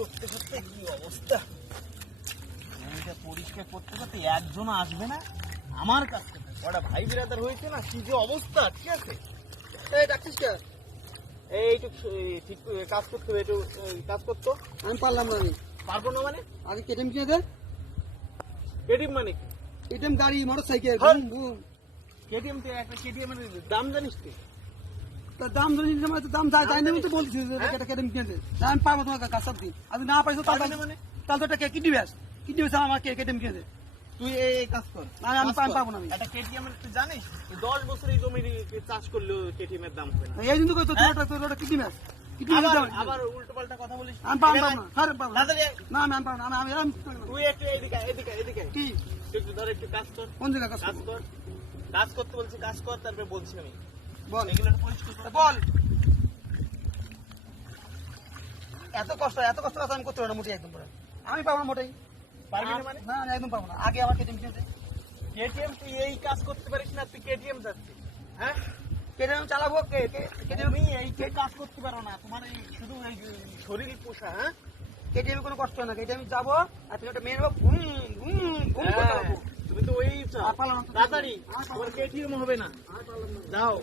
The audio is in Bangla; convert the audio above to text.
করতে করতে কি অবস্থা, জমিটা পরিষ্কার করতে করতে একজন আসবে না আমার কাছে। ওটা ভাই বিরাদার হয়েছে না, কি যে অবস্থা। ঠিক আছে, এই ডাকছিস কে? এইটু ঠিক কাজ করতে হবে, একটু কাজ করতো। আমি পারলাম না। আমি পারবো না মানে? আগে কেটিএম কিনে দে। কেটিএম মানে কি? কেটিএম গাড়ি, মোটর সাইকেল। কেটিএম একটা কেটিএম এর দাম জানিস তুই? তার দাম জানি না, মানে দাম যাই না, তো বলছিস এটা কেটিএম কিনে দে। আমি পারবো তোমার কাজ সব দিন। আমি না পাইছো পারবি না মানে? তাহলে তো এটা কিডনি ব্যাস, কিডনি ব্যাস আমার কেটিএম কিনে দে। তুই এই কাজ কর। আমি পারবো না। আমি একটা কেটিএম এর তুই জানিস 10 বছর এই জমি চাষ করলেও কেটিএম এর দাম হবে না। এই জন্য কইতো তোর কিডনি ব্যাস, কিডনি ব্যাস। আবার উল্টো পাল্টা কথা বলিস। আমি পারবো না, স্যার পারবো না। তাড়াতাড়ি না আমি পারবো না। আমি তুই একটু এদিকে এদিকে এদিকে কি একটু ধর, একটু কাজ কর। কোন জায়গা কাজ কাজ করবো? কর, কাজ করতে বলছি, কাজ কর, তারপরে বলছি আমি। বল এগুলো একটু পরিষ্কার কর। বল। এত কষ্ট কাজ আমি করতে পারবো না মোটেই, একদম পুরো। আমি পারবো না মোটেই। পারবি না মানে? না আমি একদম পারবো না। আগে আমার কেটিএম কিনে দে। কেটিএম তুই এই কাজ করতে পারিস না, তুই কেটিএম যাচ্ছিস? হ্যাঁ, কেটিএম চালাবো তুমি এই কাজ করতে পারো না, তোমার এই শুধু এই শরীর পোষা। হ্যাঁ, কেটিএম কোনো কষ্ট হয় না। কেটিএম যাবো আর তুমি একটা মেয়ে নেবো, ঘুম ঘুম ঘুম করতে হ্যাঁ, লাগবো। তুমি তো ওই চাও। আর পারলাম না। তাড়াতাড়ি, তোমার কেটিএম হবে না। যাও।